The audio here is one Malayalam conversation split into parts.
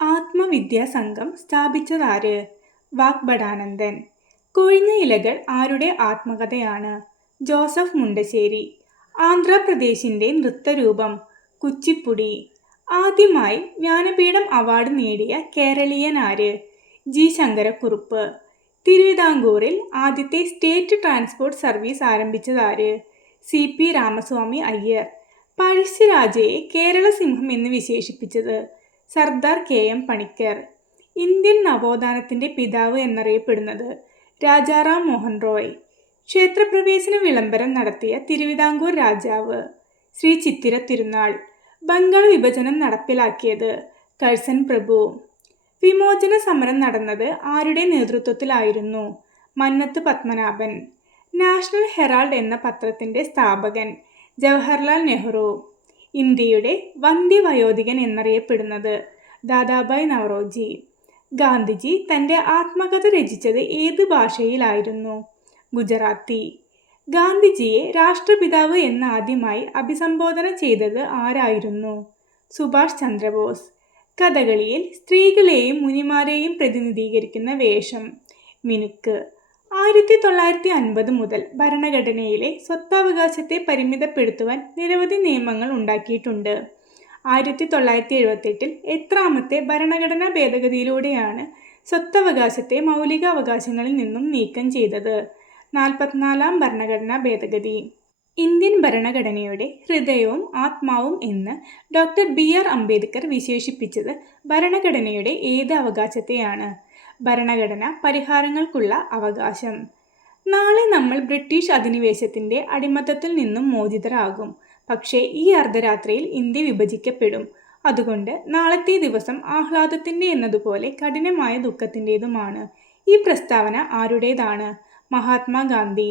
ആത്മവിദ്യാ സംഘം സ്ഥാപിച്ചതാര്? വാഗ്ഭടാനന്ദൻ. കൊഴിഞ്ഞ ഇലകൾ ആരുടെ ആത്മകഥയാണ്? ജോസഫ് മുണ്ടശ്ശേരി. ആന്ധ്രാപ്രദേശിന്റെ നൃത്തരൂപം കുച്ചിപ്പുടി. ആദ്യമായി ജ്ഞാനപീഠം അവാർഡ് നേടിയ കേരളീയൻ ആര്? ജി ശങ്കരക്കുറുപ്പ്. തിരുവിതാംകൂറിൽ ആദ്യത്തെ സ്റ്റേറ്റ് ട്രാൻസ്പോർട്ട് സർവീസ് ആരംഭിച്ചതാര്? സി പി രാമസ്വാമി അയ്യർ. പഴശ്ശിരാജയെ കേരള സിംഹം എന്ന് വിശേഷിപ്പിച്ചത് സർദാർ കെ എം പണിക്കർ. ഇന്ത്യൻ നവോത്ഥാനത്തിന്റെ പിതാവ് എന്നറിയപ്പെടുന്നത് രാജാറാം മോഹൻ റോയ്. ക്ഷേത്രപ്രവേശന വിളംബരം നടത്തിയ തിരുവിതാംകൂർ രാജാവ് ശ്രീ ചിത്തിര തിരുനാൾ. ബംഗാൾ വിഭജനം നടപ്പിലാക്കിയത് കഴ്സൺ പ്രഭു. വിമോചന സമരം നടന്നത് ആരുടെ നേതൃത്വത്തിലായിരുന്നു? മന്നത്ത് പത്മനാഭൻ. നാഷണൽ ഹെറാൾഡ് എന്ന പത്രത്തിന്റെ സ്ഥാപകൻ ജവഹർലാൽ നെഹ്റു. ഇന്ത്യയുടെ വന്ധ്യവയോധികൻ എന്നറിയപ്പെടുന്നത് ദാദാഭായ് നവറോജി. ഗാന്ധിജി തന്റെ ആത്മകഥ രചിച്ചത് ഏത് ഭാഷയിലായിരുന്നു? ഗുജറാത്തി. ഗാന്ധിജിയെ രാഷ്ട്രപിതാവ് എന്ന് ആദ്യമായി അഭിസംബോധന ചെയ്തത് ആരായിരുന്നു? സുഭാഷ് ചന്ദ്രബോസ്. കഥകളിയിൽ സ്ത്രീകളെയും മുനിമാരെയും പ്രതിനിധീകരിക്കുന്ന വേഷം മിനുക്ക്. 1950 മുതൽ ഭരണഘടനയിലെ സ്വത്തവകാശത്തെ പരിമിതപ്പെടുത്തുവാൻ നിരവധി നിയമങ്ങൾ ഉണ്ടാക്കിയിട്ടുണ്ട്. 1978 എത്രാമത്തെ ഭരണഘടനാ ഭേദഗതിയിലൂടെയാണ് സ്വത്തവകാശത്തെ മൗലിക അവകാശങ്ങളിൽ നിന്നും നീക്കം ചെയ്തത്? 44-ാം ഭരണഘടനാ ഭേദഗതി. ഇന്ത്യൻ ഭരണഘടനയുടെ ഹൃദയവും ആത്മാവും എന്ന് ഡോക്ടർ ബി.ആർ. അംബേദ്കർ വിശേഷിപ്പിച്ചത് ഭരണഘടനയുടെ ഏത് അവകാശത്തെയാണ്? ഭരണഘടന പരിഹാരങ്ങൾക്കുള്ള അവകാശം. നാളെ നമ്മൾ ബ്രിട്ടീഷ് അധിനിവേശത്തിന്റെ അടിമത്തത്തിൽ നിന്നും മോചിതരാകും. പക്ഷേ ഈ അർദ്ധരാത്രിയിൽ ഇന്ത്യ വിഭജിക്കപ്പെടും. അതുകൊണ്ട് നാളത്തെ ദിവസം ആഹ്ലാദത്തിന്റെ എന്നതുപോലെ കഠിനമായ ദുഃഖത്തിൻ്റെതുമാണ്. ഈ പ്രസ്താവന ആരുടേതാണ്? മഹാത്മാഗാന്ധി.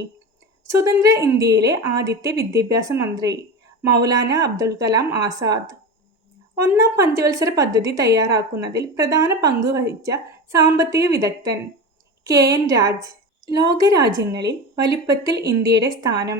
സ്വതന്ത്ര ഇന്ത്യയിലെ ആദ്യത്തെ വിദ്യാഭ്യാസ മന്ത്രി മൗലാന അബ്ദുൽ കലാം ആസാദ്. ഒന്നാം പഞ്ചവത്സര പദ്ധതി തയ്യാറാക്കുന്നതിൽ പ്രധാന പങ്ക് വഹിച്ച സാമ്പത്തിക വിദഗ്ധൻ കെ എൻ രാജ്. ലോകരാജ്യങ്ങളിൽ വലിപ്പത്തിൽ ഇന്ത്യയുടെ സ്ഥാനം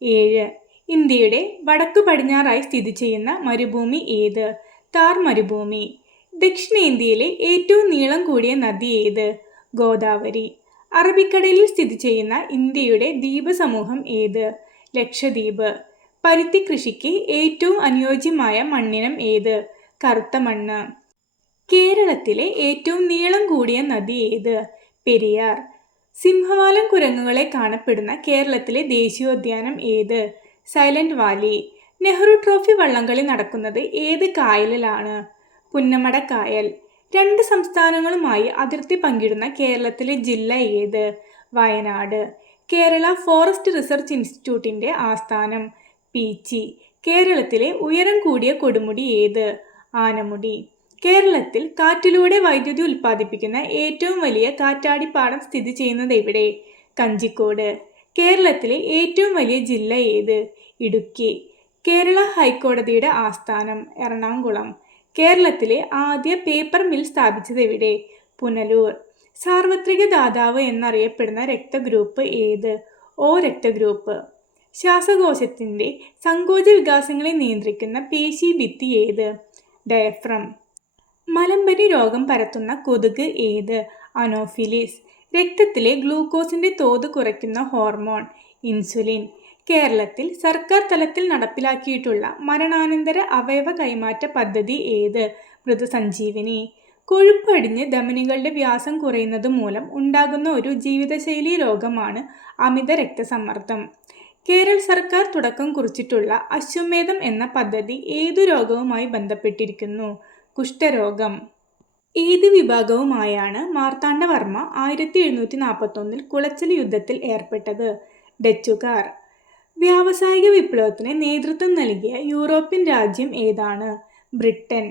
7. ഇന്ത്യയുടെ വടക്കു പടിഞ്ഞാറായി സ്ഥിതി ചെയ്യുന്ന മരുഭൂമി ഏത്? താർ മരുഭൂമി. ദക്ഷിണേന്ത്യയിലെ ഏറ്റവും നീളം കൂടിയ നദി ഏത്? ഗോദാവരി. അറബിക്കടലിൽ സ്ഥിതി ചെയ്യുന്ന ഇന്ത്യയുടെ ദ്വീപ സമൂഹം ഏത്? ലക്ഷദ്വീപ്. പരുത്തി കൃഷിക്ക് ഏറ്റവും അനുയോജ്യമായ മണ്ണിനം ഏത്? കറുത്ത മണ്ണ്. കേരളത്തിലെ ഏറ്റവും നീളം കൂടിയ നദി ഏത്? പെരിയാർ. സിംഹവാലൻ കുരങ്ങുകളെ കാണപ്പെടുന്ന കേരളത്തിലെ ദേശീയോദ്യാനം ഏത്? Silent Valley. നെഹ്റു ട്രോഫി വള്ളംകളി നടക്കുന്നത് ഏത് കായലിലാണ്? പുന്നമട കായൽ. 2 സംസ്ഥാനങ്ങളുമായി അതിർത്തി പങ്കിടുന്ന കേരളത്തിലെ ജില്ല ഏത്? വയനാട്. കേരള ഫോറസ്റ്റ് റിസർച്ച് ഇൻസ്റ്റിറ്റ്യൂട്ടിന്റെ ആസ്ഥാനം പീച്ചി. കേരളത്തിലെ ഉയരം കൂടിയ കൊടുമുടി ഏത്? ആനമുടി. കേരളത്തിൽ കാറ്റിലൂടെ വൈദ്യുതി ഉൽപ്പാദിപ്പിക്കുന്ന ഏറ്റവും വലിയ കാറ്റാടിപ്പാടം സ്ഥിതി ചെയ്യുന്നത് എവിടെ? കഞ്ചിക്കോട്. കേരളത്തിലെ ഏറ്റവും വലിയ ജില്ല ഏത്? ഇടുക്കി. കേരള ഹൈക്കോടതിയുടെ ആസ്ഥാനം എറണാകുളം. കേരളത്തിലെ ആദ്യ പേപ്പർ മിൽ സ്ഥാപിച്ചത് എവിടെ? പുനലൂർ. സാർവത്രിക ദാതാവ് എന്നറിയപ്പെടുന്ന രക്തഗ്രൂപ്പ് ഏത്? O രക്തഗ്രൂപ്പ്. ശ്വാസകോശത്തിന്റെ സങ്കോച വികാസങ്ങളെ നിയന്ത്രിക്കുന്ന പേശി ഭിത്തി ഏത്? ഡയഫ്രം. മലമ്പനി രോഗം പരത്തുന്ന കൊതുക് ഏത്? അനോഫിലിസ്. രക്തത്തിലെ ഗ്ലൂക്കോസിന്റെ തോത് കുറയ്ക്കുന്ന ഹോർമോൺ ഇൻസുലിൻ. കേരളത്തിൽ സർക്കാർ തലത്തിൽ നടപ്പിലാക്കിയിട്ടുള്ള മരണാനന്തര അവയവ കൈമാറ്റ പദ്ധതി ഏത്? മൃതസഞ്ജീവനി. കൊഴുപ്പടിഞ്ഞ് ധമനികളുടെ വ്യാസം കുറയുന്നത് മൂലം ഉണ്ടാകുന്ന ഒരു ജീവിതശൈലി രോഗമാണ് അമിത രക്തസമ്മർദ്ദം. കേരള സർക്കാർ തുടക്കം കുറിച്ചിട്ടുള്ള അശ്വമേധം എന്ന പദ്ധതി ഏതു രോഗവുമായി ബന്ധപ്പെട്ടിരിക്കുന്നു? കുഷ്ഠരോഗം. ഏത് വിഭാഗവുമായാണ് മാർത്താണ്ഡവർമ്മ 1741 കുളച്ചൽ യുദ്ധത്തിൽ ഏർപ്പെട്ടത്? ഡച്ചുകാർ. വ്യാവസായിക വിപ്ലവത്തിന് നേതൃത്വം നൽകിയ യൂറോപ്യൻ രാജ്യം ഏതാണ്? ബ്രിട്ടൻ.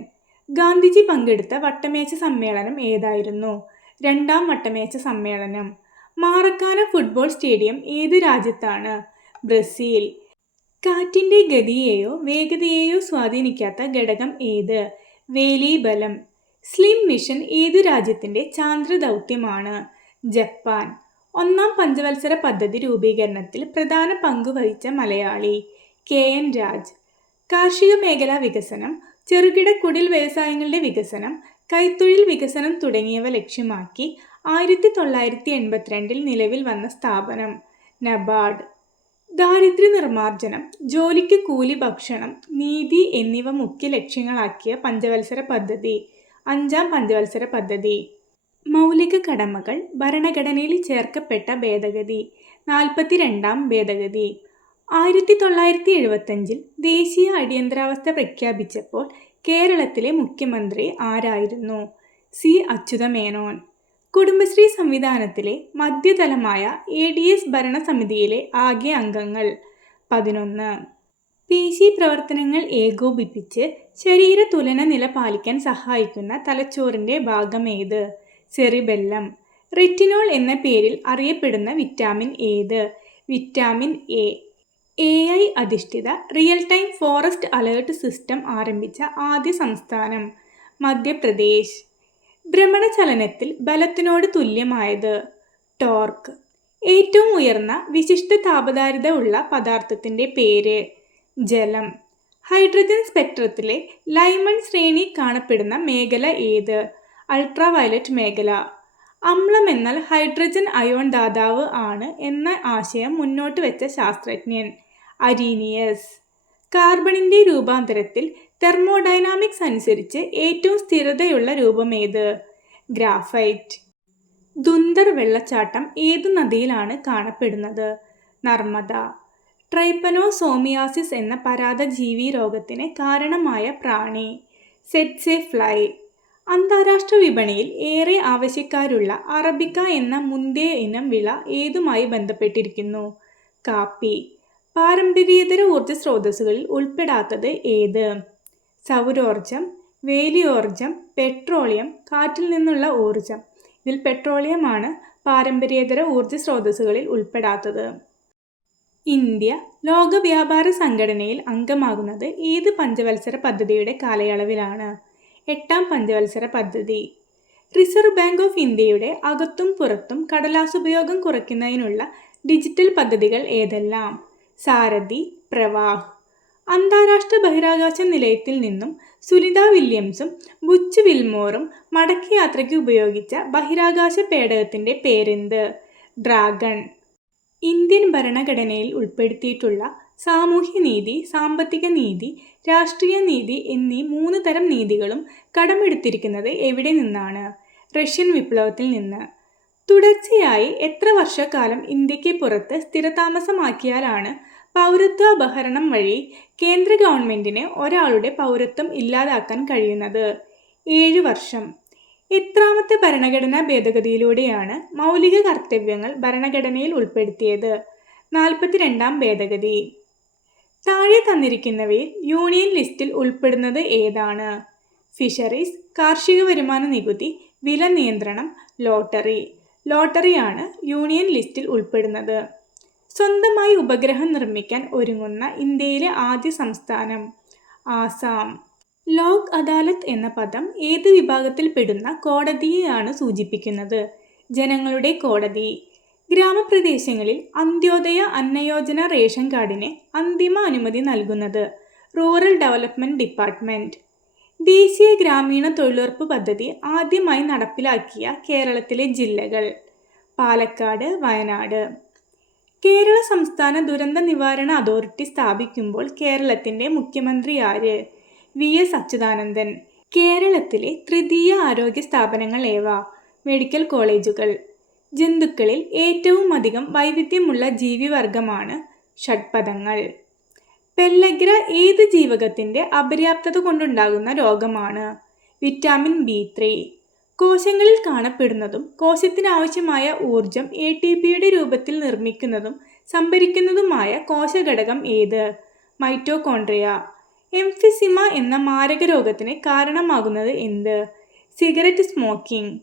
ഗാന്ധിജി പങ്കെടുത്ത വട്ടമേശ സമ്മേളനം ഏതായിരുന്നു? 2-ാം വട്ടമേശ സമ്മേളനം. മാറക്കാന ഫുട്ബോൾ സ്റ്റേഡിയം ഏത് രാജ്യത്താണ്? ബ്രസീൽ. കാറ്റിന്റെ ഗതിയെയോ വേഗതയെയോ സ്വാധീനിക്കാത്ത ഘടകം ഏത്? വേലീബലം. സ്ലിം മിഷൻ ഏതു രാജ്യത്തിന്റെ ചാന്ദ്ര ദൗത്യമാണ്? ജപ്പാൻ. 1-ാം പഞ്ചവത്സര പദ്ധതി രൂപീകരണത്തിൽ പ്രധാന പങ്ക് വഹിച്ച മലയാളി കെ എൻ രാജ്. കാർഷിക മേഖലാ വികസനം, ചെറുകിട കുടിൽ വ്യവസായങ്ങളുടെ വികസനം, കൈത്തൊഴിൽ വികസനം തുടങ്ങിയവ ലക്ഷ്യമാക്കി 1982 നിലവിൽ വന്ന സ്ഥാപനം നബാർഡ്. ദാരിദ്ര്യ നിർമ്മാർജ്ജനം, ജോലിക്ക് കൂലി, ഭക്ഷണം, നീതി എന്നിവ മുഖ്യ ലക്ഷ്യങ്ങളാക്കിയ പഞ്ചവത്സര പദ്ധതി. 5ാം പഞ്ചവത്സര പദ്ധതി. മൗലിക കടമകൾ ഭരണഘടനയിൽ ചേർക്കപ്പെട്ട ഭേദഗതി. 42ാം ഭേദഗതി. 1975 ദേശീയ അടിയന്തരാവസ്ഥ പ്രഖ്യാപിച്ചപ്പോൾ കേരളത്തിലെ മുഖ്യമന്ത്രി ആരായിരുന്നു? സി. അച്യുതമേനോൻ. കുടുംബശ്രീ സംവിധാനത്തിലെ മധ്യതലമായ ADS ഭരണസമിതിയിലെ ആകെ അംഗങ്ങൾ 11. പേശി പ്രവർത്തനങ്ങൾ ഏകോപിപ്പിച്ച് ശരീര തുലന നില പാലിക്കാൻ സഹായിക്കുന്ന തലച്ചോറിൻ്റെ ഭാഗമേത്? സെറിബെല്ലം. റെറ്റിനോൾ എന്ന പേരിൽ അറിയപ്പെടുന്ന വിറ്റാമിൻ ഏത്? Vitamin A. AI അധിഷ്ഠിത real time forest alert system ആരംഭിച്ച ആദ്യ സംസ്ഥാനം മധ്യപ്രദേശ്. ഭ്രമണചലനത്തിൽ ബലത്തിനോട് തുല്യമായത്? ടോർക്ക്. ഏറ്റവും ഉയർന്ന വിശിഷ്ട താപധാരിത ഉള്ള പദാർത്ഥത്തിൻ്റെ പേര്? ജലം. ഹൈഡ്രജൻ സ്പെക്ട്രത്തിലെ ലൈമൺ ശ്രേണി കാണപ്പെടുന്ന മേഖല ഏത്? അൾട്രാവയലറ്റ് മേഖല. അമ്ലം എന്നാൽ ഹൈഡ്രജൻ അയോൺ ദാതാവ് ആണ് എന്ന ആശയം മുന്നോട്ട് വെച്ച ശാസ്ത്രജ്ഞൻ? അരീനിയസ്. കാർബണിൻ്റെ രൂപാന്തരത്തിൽ തെർമോഡൈനാമിക്സ് അനുസരിച്ച് ഏറ്റവും സ്ഥിരതയുള്ള രൂപമേത്? ഗ്രാഫൈറ്റ്. ദുന്ദർ വെള്ളച്ചാട്ടം ഏതു നദിയിലാണ് കാണപ്പെടുന്നത്? നർമ്മദ. ട്രൈപ്പനോസോമിയാസിസ് എന്ന പരാദജീവി രോഗത്തിന് കാരണമായ പ്രാണി? സെറ്റ്സെ ഫ്ലൈ. അന്താരാഷ്ട്ര വിപണിയിൽ ഏറെ ആവശ്യക്കാരുള്ള അറബിക്ക എന്ന മുന്തിയ ഇനം വിള ഏതുമായി ബന്ധപ്പെട്ടിരിക്കുന്നു? കാപ്പി. പാരമ്പര്യേതര ഊർജ്ജ സ്രോതസ്സുകളിൽ ഉൾപ്പെടാത്തത് ഏത്? സൗരോർജം, വേലിയോർജം, പെട്രോളിയം, കാറ്റിൽ നിന്നുള്ള ഊർജം. ഇതിൽ പെട്രോളിയമാണ് പാരമ്പര്യേതര ഊർജ്ജ സ്രോതസ്സുകളിൽ ഉൾപ്പെടാത്തത്. ഇന്ത്യ ലോക വ്യാപാര സംഘടനയിൽ അംഗമാകുന്നത് ഏത് പഞ്ചവത്സര പദ്ധതിയുടെ കാലയളവിലാണ്? 8ാം പഞ്ചവത്സര പദ്ധതി. റിസർവ് ബാങ്ക് ഓഫ് ഇന്ത്യയുടെ അകത്തും പുറത്തും കടലാസുപയോഗം കുറയ്ക്കുന്നതിനുള്ള ഡിജിറ്റൽ പദ്ധതികൾ ഏതെല്ലാം? സാരഥി, പ്രവാഹ്. അന്താരാഷ്ട്ര ബഹിരാകാശ നിലയത്തിൽ നിന്നും സുനിത വില്യംസും ബുച്ച് വിൽമോറും മടക്കി യാത്രയ്ക്ക് ഉപയോഗിച്ച ബഹിരാകാശ പേടകത്തിൻ്റെ പേരെന്ത്? ഡ്രാഗൺ. ഇന്ത്യൻ ഭരണഘടനയിൽ ഉൾപ്പെടുത്തിയിട്ടുള്ള സാമൂഹ്യനീതി, സാമ്പത്തിക നീതി, രാഷ്ട്രീയ നീതി എന്നീ 3 തരം നീതികളും കടമെടുത്തിരിക്കുന്നത് എവിടെ നിന്നാണ്? റഷ്യൻ വിപ്ലവത്തിൽ നിന്ന്. തുടർച്ചയായി എത്ര വർഷക്കാലം ഇന്ത്യക്ക് പുറത്ത് സ്ഥിരതാമസമാക്കിയാലാണ് പൗരത്വാപഹരണം വഴി കേന്ദ്ര ഗവൺമെൻറ്റിന് ഒരാളുടെ പൗരത്വം ഇല്ലാതാക്കാൻ കഴിയുന്നത്? 7 വർഷം. എത്രാമത്തെ ഭരണഘടനാ ഭേദഗതിയിലൂടെയാണ് മൗലിക കർത്തവ്യങ്ങൾ ഭരണഘടനയിൽ ഉൾപ്പെടുത്തിയത്? 42ാം ഭേദഗതി. താഴെ തന്നിരിക്കുന്നവയിൽ യൂണിയൻ ലിസ്റ്റിൽ ഉൾപ്പെടുന്നത് ഏതാണ്? ഫിഷറീസ്, കാർഷിക വരുമാന നികുതി, വില നിയന്ത്രണം, ലോട്ടറി. ലോട്ടറിയാണ് യൂണിയൻ ലിസ്റ്റിൽ ഉൾപ്പെടുന്നത്. സ്വന്തമായി ഉപഗ്രഹം നിർമ്മിക്കാൻ ഒരുങ്ങുന്ന ഇന്ത്യയിലെ ആദ്യ സംസ്ഥാനം? ആസാം. ലോക് അദാലത്ത് എന്ന പദം ഏത് വിഭാഗത്തിൽപ്പെടുന്ന കോടതിയെയാണ് സൂചിപ്പിക്കുന്നത്? ജനങ്ങളുടെ കോടതി. ഗ്രാമപ്രദേശങ്ങളിൽ അന്ത്യോദയ അന്നയോജന റേഷൻ കാർഡിന് അന്തിമ അനുമതി നൽകുന്നത്? Rural development department. ദേശീയ ഗ്രാമീണ തൊഴിലുറപ്പ് പദ്ധതി ആദ്യമായി നടപ്പിലാക്കിയ കേരളത്തിലെ ജില്ലകൾ? പാലക്കാട്, വയനാട്. കേരള സംസ്ഥാന ദുരന്ത നിവാരണ അതോറിറ്റി സ്ഥാപിക്കുമ്പോൾ കേരളത്തിൻ്റെ മുഖ്യമന്ത്രി ആര്? VS അച്യുതാനന്ദൻ. കേരളത്തിലെ തൃതീയ ആരോഗ്യ സ്ഥാപനങ്ങൾ ഏവ? മെഡിക്കൽ കോളേജുകൾ. ജന്തുക്കളിൽ ഏറ്റവും അധികം വൈവിധ്യമുള്ള ജീവിവർഗമാണ് ഷഡ്പദങ്ങൾ. പെല്ലഗ്ര ഏത് ജീവകത്തിൻ്റെ അപര്യാപ്തത കൊണ്ടുണ്ടാകുന്ന രോഗമാണ്? Vitamin B3. കോശങ്ങളിൽ കാണപ്പെടുന്നതും കോശത്തിനാവശ്യമായ ഊർജം ATPയുടെ രൂപത്തിൽ നിർമ്മിക്കുന്നതും സംഭരിക്കുന്നതുമായ കോശഘടകം ഏത്? മൈറ്റോകോൺട്രിയ. എംഫിസിമ എന്ന മാരക രോഗത്തിന് കാരണമാകുന്നത് എന്ത്? Cigarette smoking.